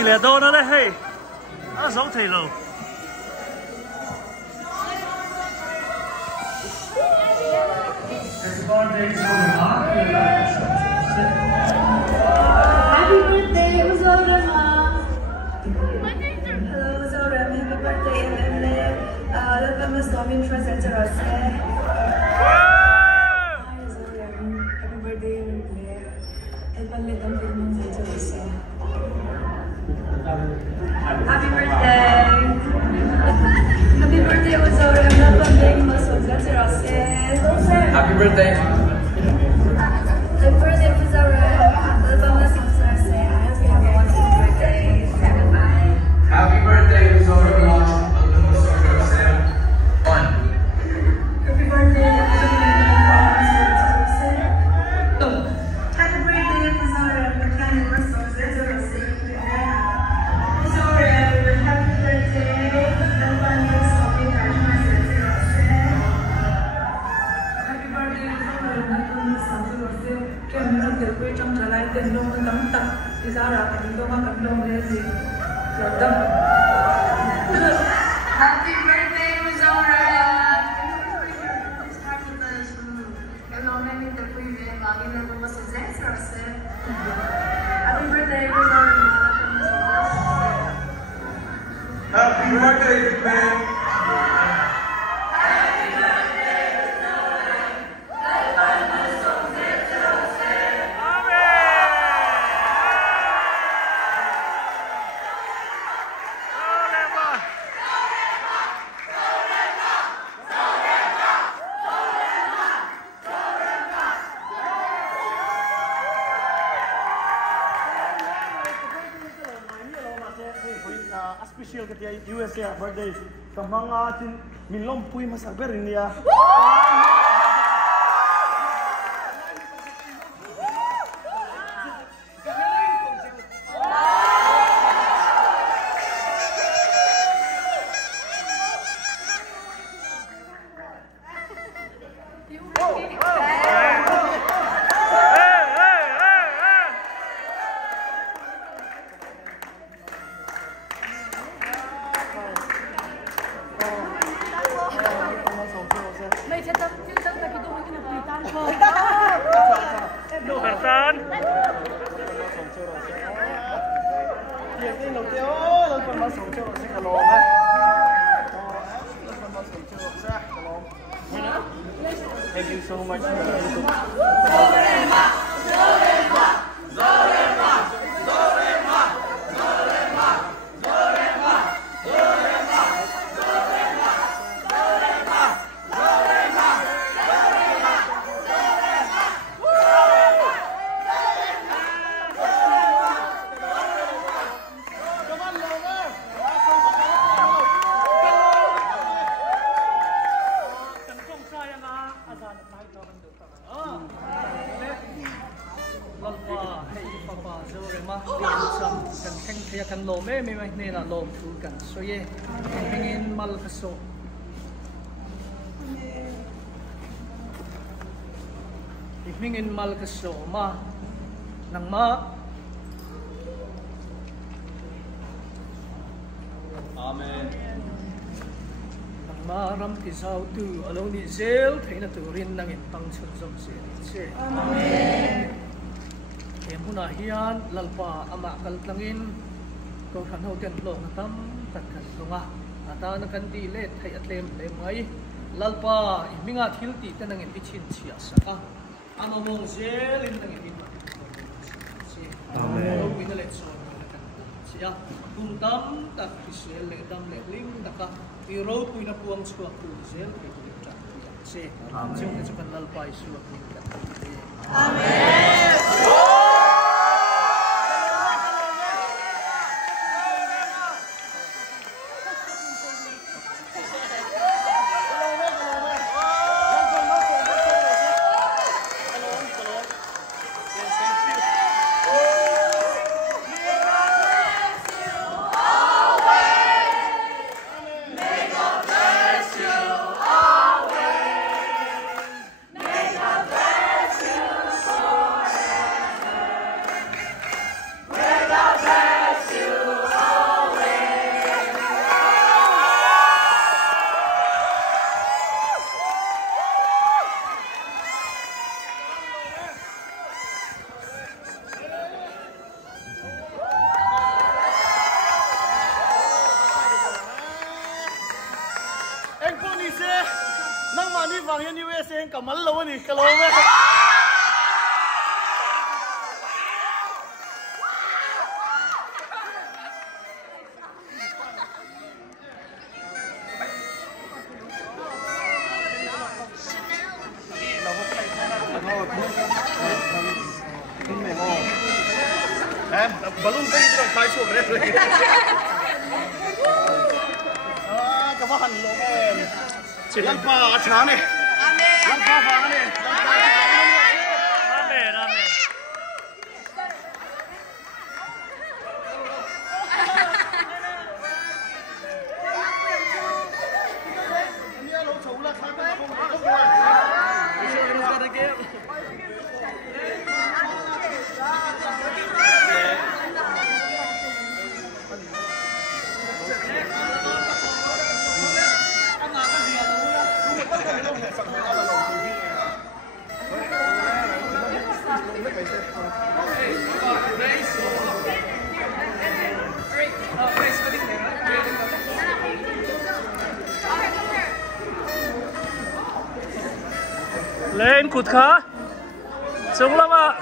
tỷ lệ đô nó đấy hey, nó sống thì luôn. Happy birthday, Uzorama! Hello, Uzorama. Happy birthday, Emily. Welcome to Storming for Center Hi, Uzorama. Happy birthday, Emily. Ipalitan ko naman sa Center Happy birthday! Happy birthday, Uzorama. Welcome to Center Happy birthday! Happy birthday, Uzorama. Happy birthday, Uzorama. Happy birthday, Happy birthday, Uzorama. Happy birthday, trong trở lại tiền đông cắm tập thì sao là thành công cắm đông lên gì là tâm. Happy birthday, Uzorama. Hello, mình tập vui vẻ và mình là một số dễ rồi sẽ. Happy birthday, Uzorama. Happy birthday, Big Man. Special ketika USA birthday, kemang atin minum pui masak berin dia. Thank you so much. Zorema! Zorema! Zorema! Zorema! kaya kan lom may nila lom thu kan so ye hingin mal kaso hingin mal kaso ma nang ma Amen. nang maram kisau tu alo ni zel theina turin nang in pang chun som se amen huna hian lalpa ama kaltlangin ko than ho ten lo na tam tak kan lunga ata na kan di le thai atlem le mai lalpa minga thil ti tanang in ichin chia saka ama mong zel in nang in amen we le so kan sia kum tam tak kisel le dam le ling taka i ro pui na puang chuak tu zel ke tu ta se jong ke kan lalpa isu amen nang mani vang yan USA ang kamal lawan ni kalawang balloon kayo ito ang tayo suwag rin kabahan lo men lalpa achane lalpa fane amen amen ini lo chola khata ko lên cụt khá sống lắm ạ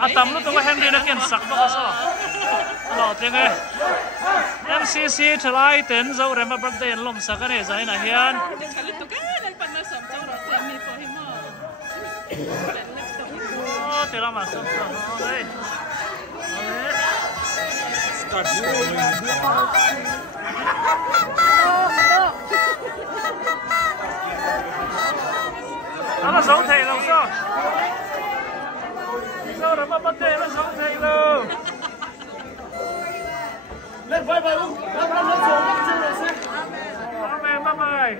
atam lu tunggu Henry nak kian sak baka so lo tenge MCC thalai ten zo rema birthday lom sakane zai na hian chalit tu kan nagpanasam to ro mi po tira masuk okay. Start nó sống thì làm sao? Sao rồi mà bắt tay nó sống thì đâu? Lên vai vai luôn, lên xuống, lên xuống. Amen, bye bye.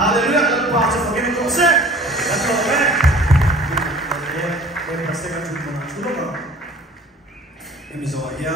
Haleluya, kalau baca begini terus ya. Dan kalau boleh pasti akan cuma sudah. Ini soalnya.